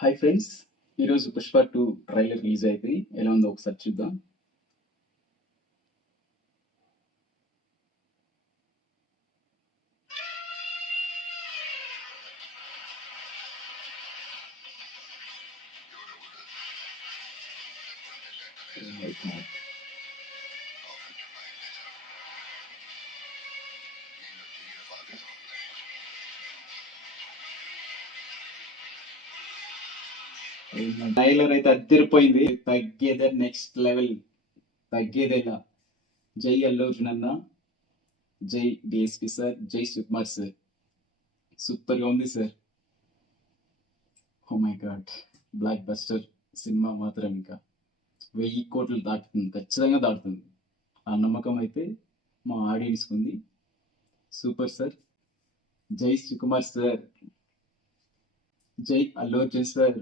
Hi friends, ఈరోజు Pushpa 2 trailer release అయిపోయి ఎలా ఉందో ఒకసారి చూద్దాం. ట్రైలర్ అయితే అద్దరిపోయింది. తగ్గేదే నెక్స్ట్ లెవెల్, తగ్గేదేలా. జై అల్లు అర్జున్ అన్న, జై డిఎస్పి సార్, జై సుకుమార్ సార్. సూపర్ గా ఉంది sir. Oh my god, blockbuster cinema మాత్రం ఇంకా 1000 కోట్లు దాటుతుంది, ఖచ్చితంగా దాటుతుంది. ఆ నమ్మకం అయితే మా ఆడియన్స్ ఉంది. Super sir. జై సుకుమార్ సార్, జై అల్లు అర్జున్ సార్.